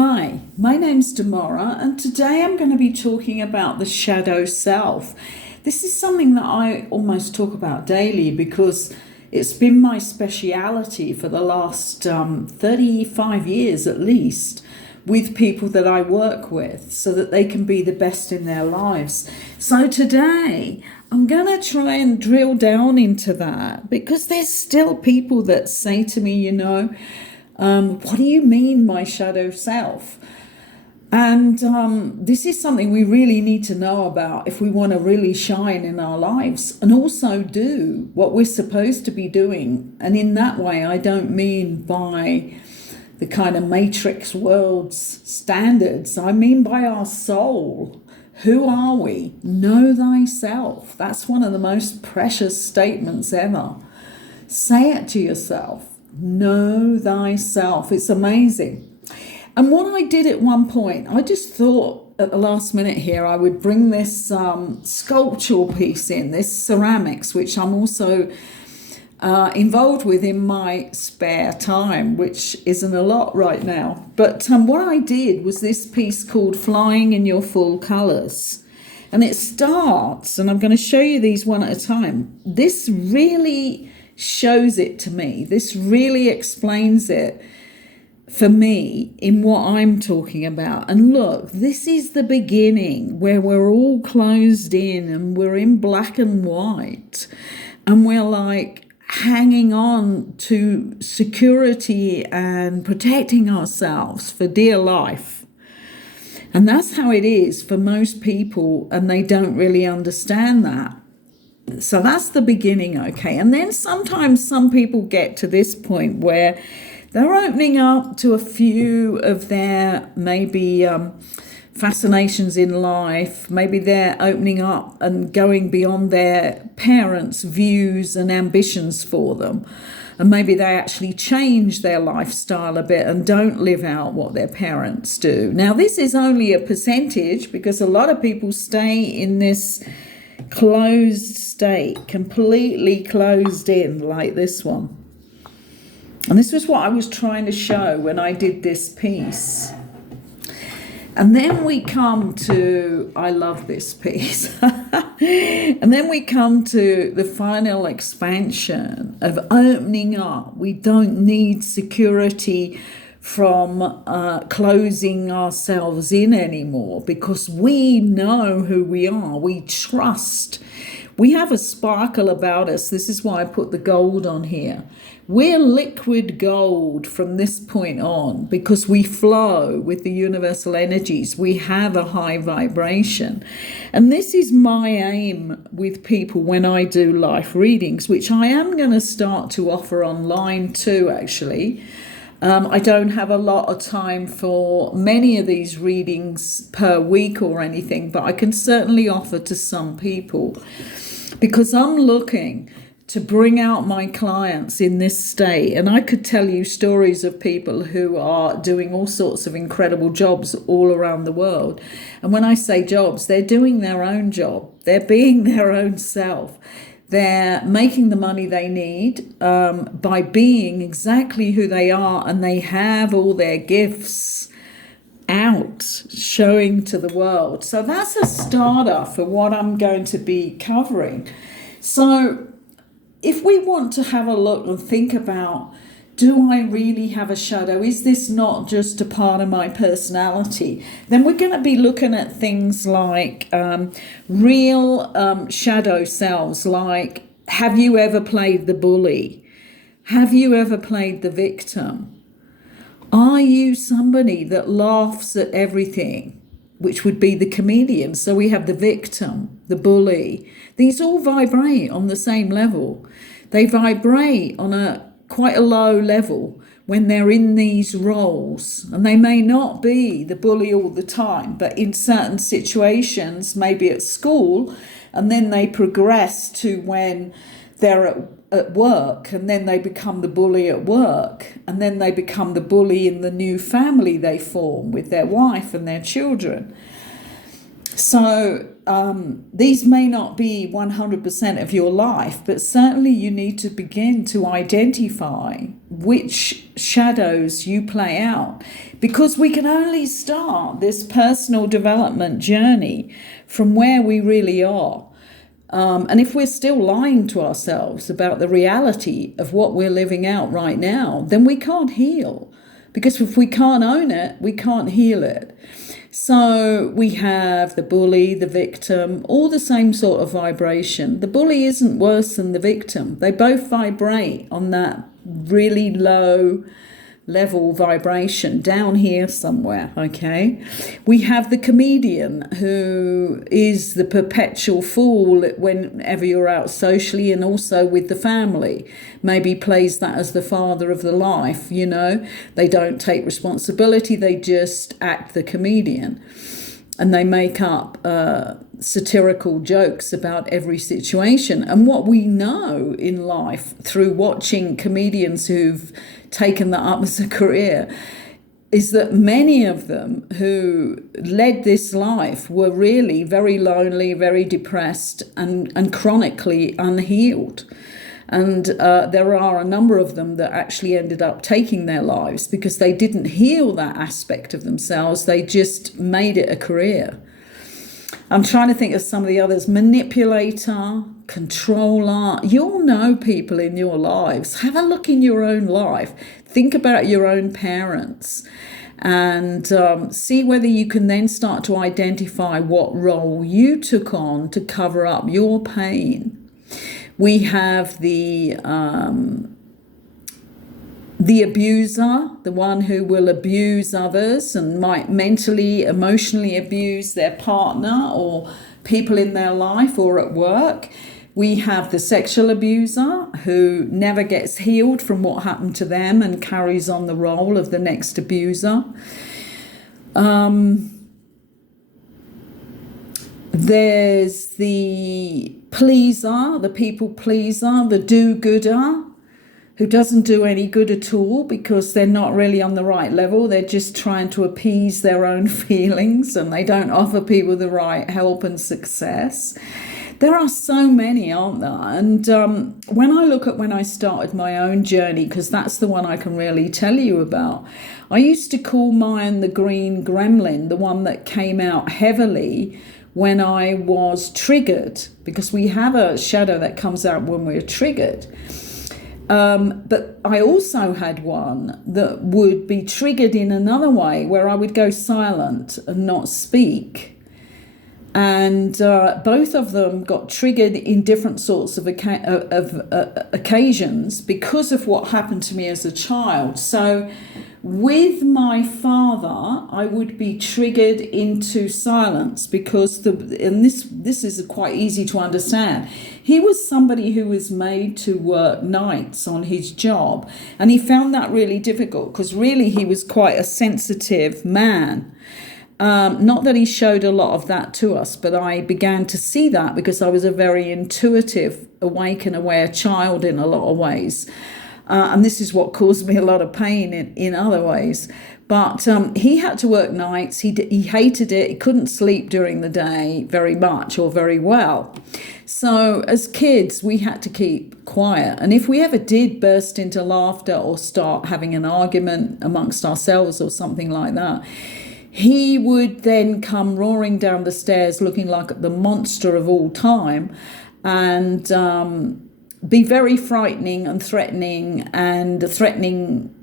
Hi, my name's Demora, and today I'm going to be talking about the shadow self. This is something that I almost talk about daily because it's been my speciality for the last 35 years at least with people that I work with so that they can be the best in their lives. So today I'm going to try and drill down into that because there's still people that say to me, what do you mean, my shadow self? And this is something we really need to know about if we want to really shine in our lives and also do what we're supposed to be doing. And in that way, I don't mean by the kind of matrix world's standards. I mean by our soul. Who are we? Know thyself. That's one of the most precious statements ever. Say it to yourself. Know thyself. It's amazing. And what I did at one point, I just thought at the last minute here, I would bring this sculptural piece in, this ceramics, which I'm also involved with in my spare time, which isn't a lot right now. But what I did was this piece called Flying in Your Full Colours. And it starts, and I'm going to show you these one at a time. This really shows it to me. This really explains it for me in what I'm talking about. And look, this is the beginning where we're all closed in and we're in black and white and we're like hanging on to security and protecting ourselves for dear life. And that's how it is for most people, and they don't really understand that. So that's the beginning, okay? And then sometimes some people get to this point where they're opening up to a few of their maybe fascinations in life. Maybe they're opening up and going beyond their parents' views and ambitions for them. And maybe they actually change their lifestyle a bit and don't live out what their parents do. Now, this is only a percentage because a lot of people stay in this closed state, completely closed in like this one. And this was what I was trying to show when I did this piece. And then we come to, I love this piece. And then we come to the final expansion of opening up. We don't need security from closing ourselves in anymore because we know who we are. We trust. We have a sparkle about us. This is why I put the gold on here. We're liquid gold from this point on because we flow with the universal energies. We have a high vibration. And this is my aim with people when I do life readings, which I am going to start to offer online too, actually. I don't have a lot of time for many of these readings per week or anything, but I can certainly offer to some people because I'm looking to bring out my clients in this state. And I could tell you stories of people who are doing all sorts of incredible jobs all around the world. And when I say jobs, they're doing their own job. They're being their own self. They're making the money they need by being exactly who they are, and they have all their gifts out showing to the world. So that's a starter for what I'm going to be covering. So if we want to have a look and think about, do I really have a shadow? Is this not just a part of my personality? Then we're going to be looking at things like real shadow selves, like have you ever played the bully? Have you ever played the victim? Are you somebody that laughs at everything, which would be the comedian? So we have the victim, the bully. These all vibrate on the same level. They vibrate on quite a low level when they're in these roles, and they may not be the bully all the time, but in certain situations, maybe at school, and then they progress to when they're at work, and then they become the bully at work, and then they become the bully in the new family they form with their wife and their children. So these may not be 100% of your life, but certainly you need to begin to identify which shadows you play out, because we can only start this personal development journey from where we really are. And if we're still lying to ourselves about the reality of what we're living out right now, then we can't heal. Because if we can't own it, we can't heal it. So we have the bully, the victim, all the same sort of vibration. The bully isn't worse than the victim. They both vibrate on that really low level vibration down here somewhere, okay? We have the comedian, who is the perpetual fool whenever you're out socially and also with the family. Maybe plays that as the father of the life, you know? They don't take responsibility, they just act the comedian. And they make up satirical jokes about every situation. And what we know in life through watching comedians who've taken that up as a career is that many of them who led this life were really very lonely, very depressed, and chronically unhealed. And there are a number of them that actually ended up taking their lives because they didn't heal that aspect of themselves. They just made it a career. I'm trying to think of some of the others. Manipulator, controller. You'll know people in your lives. Have a look in your own life. Think about your own parents and see whether you can then start to identify what role you took on to cover up your pain. We have the abuser, the one who will abuse others and might mentally, emotionally abuse their partner or people in their life or at work. We have the sexual abuser who never gets healed from what happened to them and carries on the role of the next abuser. There's the pleaser, the people pleaser, the do-gooder, who doesn't do any good at all because they're not really on the right level. They're just trying to appease their own feelings and they don't offer people the right help and success. There are so many, aren't there? And when I look at when I started my own journey, because that's the one I can really tell you about, I used to call mine the green gremlin, the one that came out heavily when I was triggered, because we have a shadow that comes out when we're triggered. But I also had one that would be triggered in another way, where I would go silent and not speak. And both of them got triggered in different sorts of occasions because of what happened to me as a child. So with my father, I would be triggered into silence because this is quite easy to understand. He was somebody who was made to work nights on his job, and he found that really difficult because really he was quite a sensitive man. Not that he showed a lot of that to us, but I began to see that because I was a very intuitive, awake and aware child in a lot of ways. And this is what caused me a lot of pain in other ways. But he had to work nights. He hated it. He couldn't sleep during the day very much or very well. So as kids, we had to keep quiet. And if we ever did burst into laughter or start having an argument amongst ourselves or something like that, he would then come roaring down the stairs looking like the monster of all time and be very frightening and threatening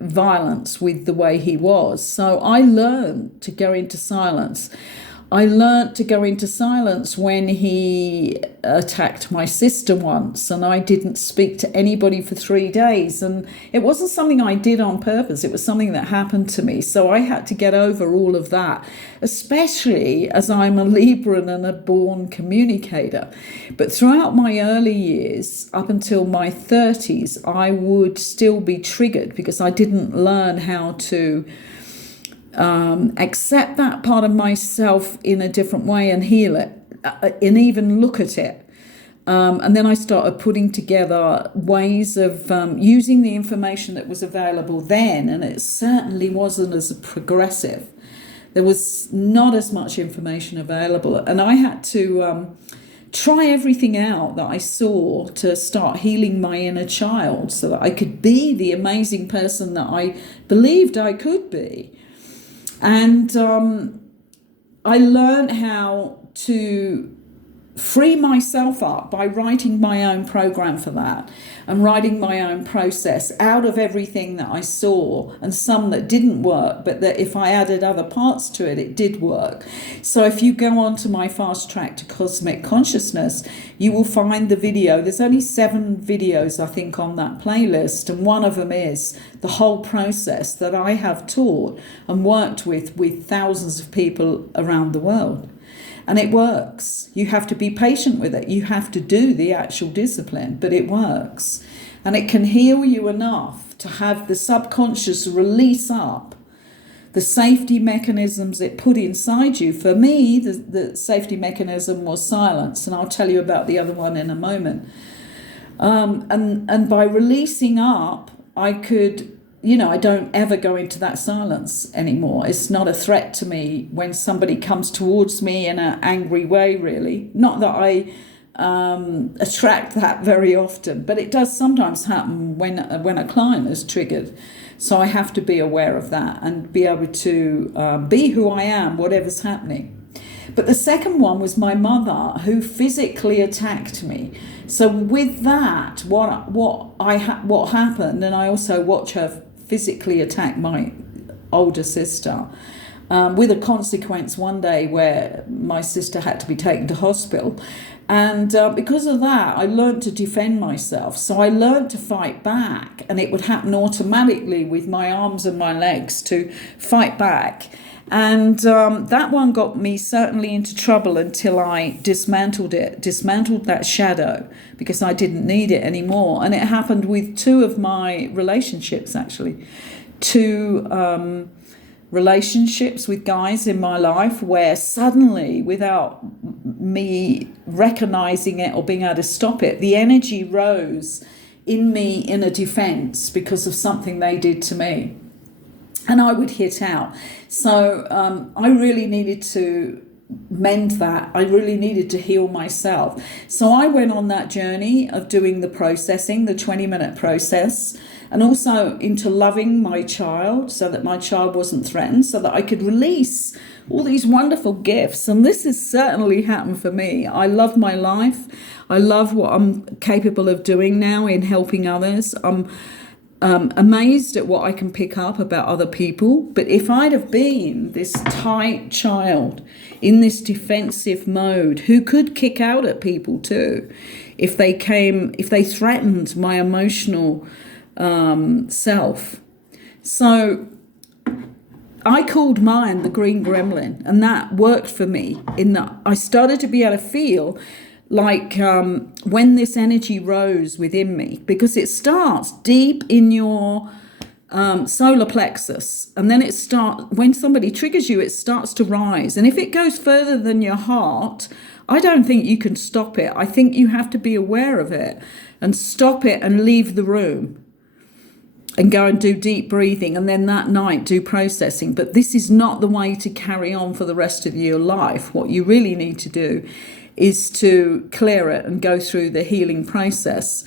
violence with the way he was. So I learned to go into silence. I learnt to go into silence when he attacked my sister once, and I didn't speak to anybody for 3 days. And it wasn't something I did on purpose. It was something that happened to me. So I had to get over all of that, especially as I'm a Libran and a born communicator. But throughout my early years, up until my 30s, I would still be triggered because I didn't learn how to accept that part of myself in a different way and heal it and even look at it. And then I started putting together ways of using the information that was available then, and it certainly wasn't as progressive There was not as much information available, and I had to try everything out that I saw to start healing my inner child so that I could be the amazing person that I believed I could be. And I learned how to free myself up by writing my own program for that and writing my own process out of everything that I saw, and some that didn't work, but that if I added other parts to it, it did work. So if you go on to my Fast Track to Cosmic Consciousness, you will find the video. There's only 7 videos, I think, on that playlist, and one of them is the whole process that I have taught and worked with thousands of people around the world. And it works. You have to be patient with it. You have to do the actual discipline, but it works. And it can heal you enough to have the subconscious release up the safety mechanisms it put inside you. For me, the safety mechanism was silence, and I'll tell you about the other one in a moment. And by releasing up, I could, I don't ever go into that silence anymore. It's not a threat to me when somebody comes towards me in an angry way, really. Not that I attract that very often, but it does sometimes happen when a client is triggered. So I have to be aware of that and be able to be who I am, whatever's happening. But the second one was my mother, who physically attacked me. So with that, what happened, and I also watched her physically attack my older sister, with a consequence one day where my sister had to be taken to hospital. And because of that, I learned to defend myself. So I learned to fight back, and it would happen automatically with my arms and my legs to fight back. And that one got me certainly into trouble until I dismantled that shadow, because I didn't need it anymore. And it happened with 2 of my relationships, actually. 2 relationships with guys in my life where suddenly, without me recognizing it or being able to stop it, the energy rose in me in a defense because of something they did to me. And I would hit out. So I really needed to mend that. I really needed to heal myself. So I went on that journey of doing the processing, the 20-minute process, and also into loving my child so that my child wasn't threatened, so that I could release all these wonderful gifts. And this has certainly happened for me. I love my life. I love what I'm capable of doing now in helping others. I'm amazed at what I can pick up about other people. But if I'd have been this tight child in this defensive mode, who could kick out at people too, if they threatened my emotional self. So I called mine the green gremlin, and that worked for me in that I started to be able to feel like when this energy rose within me, because it starts deep in your solar plexus, and then when somebody triggers you, it starts to rise. And if it goes further than your heart, I don't think you can stop it. I think you have to be aware of it and stop it and leave the room and go and do deep breathing, and then that night do processing. But this is not the way to carry on for the rest of your life. What you really need to do is to clear it and go through the healing process.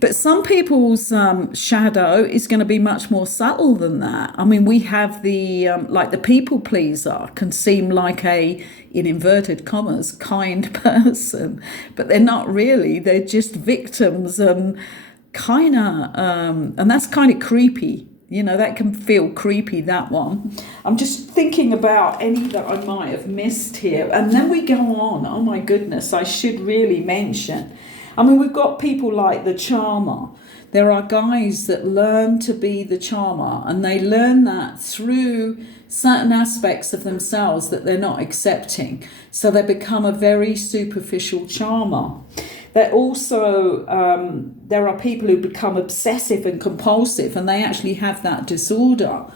But some people's shadow is going to be much more subtle than that. I mean, we have the people pleaser can seem like a, in inverted commas, kind person, but they're not really. They're just victims and kind of, and that's kind of creepy. That can feel creepy, that one. I'm just thinking about any that I might have missed here. And then we go on. Oh, my goodness, I should really mention. I mean, we've got people like the charmer. There are guys that learn to be the charmer, and they learn that through certain aspects of themselves that they're not accepting. So they become a very superficial charmer. There are people who become obsessive and compulsive, and they actually have that disorder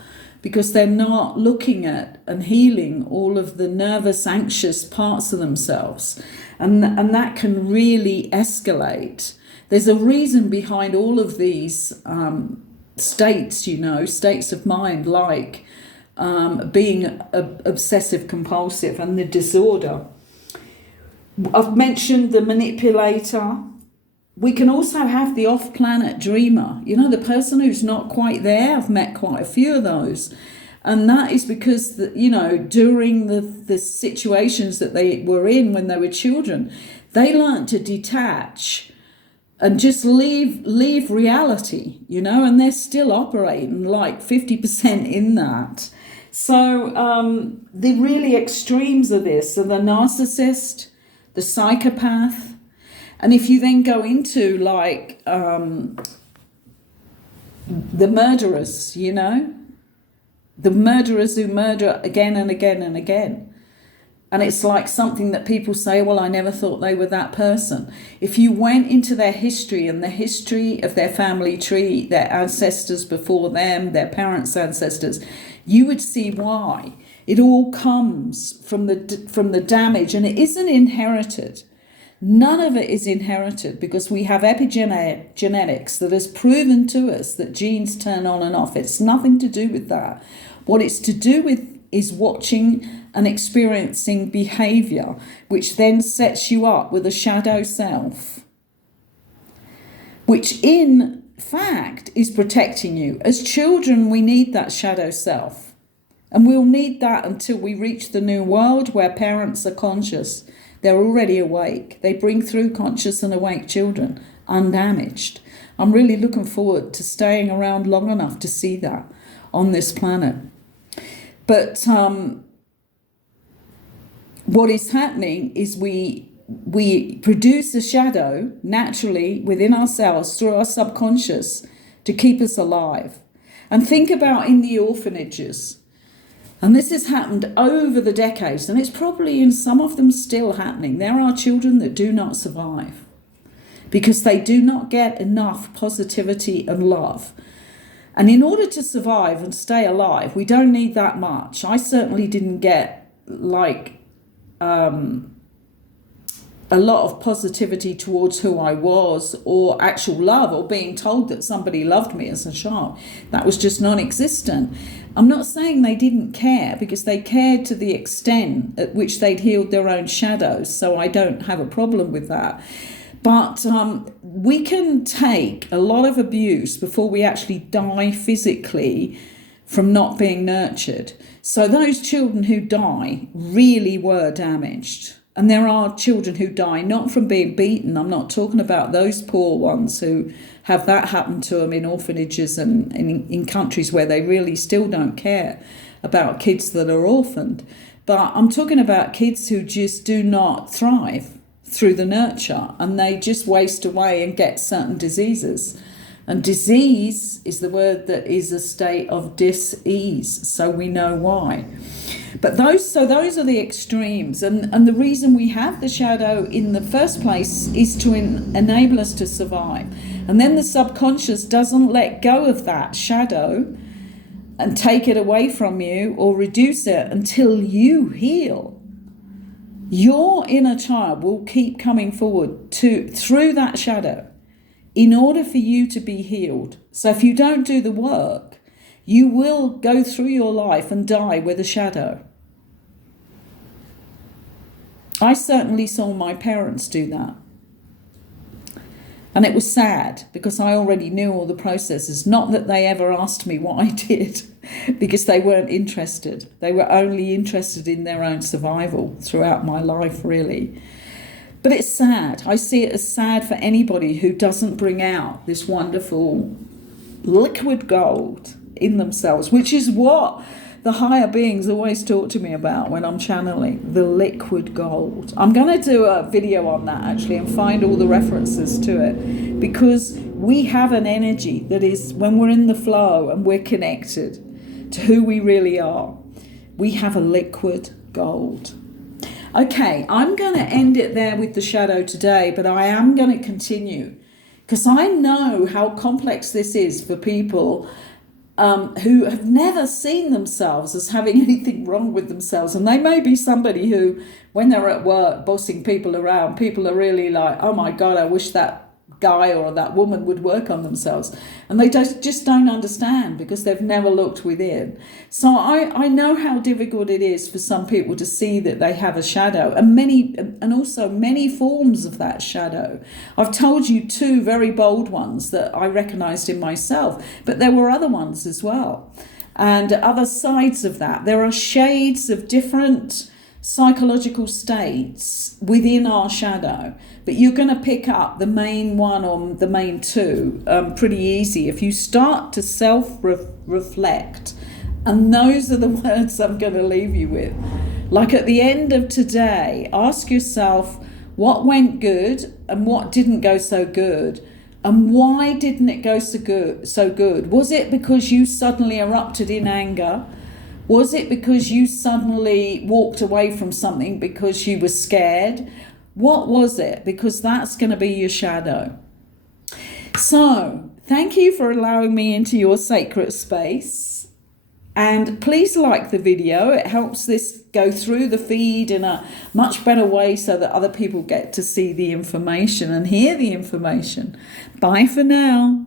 because they're not looking at and healing all of the nervous, anxious parts of themselves. And that can really escalate. There's a reason behind all of these states, states of mind, like being obsessive compulsive and the disorder. I've mentioned the manipulator. We can also have the off-planet dreamer, the person who's not quite there. I've met quite a few of those. And that is because, during the situations that they were in when they were children, they learned to detach and just leave reality, and they're still operating like 50% in that. So the really extremes of this are the narcissist, the psychopath, and if you then go into like the murderers, the murderers who murder again and again and again. And it's like something that people say, well, I never thought they were that person. If you went into their history and the history of their family tree, their ancestors before them, their parents' ancestors, you would see why. It all comes from the damage, and it isn't inherited. None of it is inherited because we have epigenetics that has proven to us that genes turn on and off. It's nothing to do with that. What it's to do with is watching and experiencing behavior, which then sets you up with a shadow self, which in fact is protecting you. As children, we need that shadow self, and we'll need that until we reach the new world where parents are conscious. They're already awake. They bring through conscious and awake children undamaged. I'm really looking forward to staying around long enough to see that on this planet. But what is happening is we produce a shadow naturally within ourselves through our subconscious to keep us alive. And think about in the orphanages. And this has happened over the decades, and it's probably in some of them still happening. There are children that do not survive because they do not get enough positivity and love. And in order to survive and stay alive, we don't need that much. I certainly didn't get a lot of positivity towards who I was, or actual love, or being told that somebody loved me as a child. That was just non-existent. I'm not saying they didn't care, because they cared to the extent at which they'd healed their own shadows, so I don't have a problem with that. But we can take a lot of abuse before we actually die physically from not being nurtured. So those children who die really were damaged. And there are children who die not from being beaten. I'm not talking about those poor ones who have that happen to them in orphanages and in countries where they really still don't care about kids that are orphaned. But I'm talking about kids who just do not thrive through the nurture, and they just waste away and get certain diseases. And disease is the word that is a state of dis-ease, so we know why. But those are the extremes, and the reason we have the shadow in the first place is to enable us to survive. And then the subconscious doesn't let go of that shadow and take it away from you or reduce it until you heal. Your inner child will keep coming forward through that shadow in order for you to be healed. So if you don't do the work, you will go through your life and die with a shadow. I certainly saw my parents do that. And it was sad because I already knew all the processes. Not that they ever asked me what I did, because they weren't interested. They were only interested in their own survival throughout my life, really. But it's sad. I see it as sad for anybody who doesn't bring out this wonderful liquid gold in themselves, which is what the higher beings always talk to me about when I'm channeling, the liquid gold. I'm going to do a video on that actually and find all the references to it, because we have an energy that is, when we're in the flow and we're connected to who we really are, we have a liquid gold. Okay, I'm going to end it there with the shadow today, but I am going to continue because I know how complex this is for people who have never seen themselves as having anything wrong with themselves. And they may be somebody who, when they're at work bossing people around, people are really like, oh my God, I wish that guy or that woman would work on themselves, and they just don't understand because they've never looked within. So I know how difficult it is for some people to see that they have a shadow, and also many forms of that shadow. I've told you two very bold ones that I recognized in myself, but there were other ones as well, and other sides of that. There are shades of different psychological states within our shadow, but you're going to pick up the main one or the main two pretty easy if you start to self-reflect. And those are the words I'm going to leave you with. Like at the end of today, ask yourself what went good and what didn't go so good, and why didn't it go so good? Was it because you suddenly erupted in anger? Was it because you suddenly walked away from something because you were scared? What was it? Because that's going to be your shadow. So, thank you for allowing me into your sacred space. And please like the video. It helps this go through the feed in a much better way so that other people get to see the information and hear the information. Bye for now.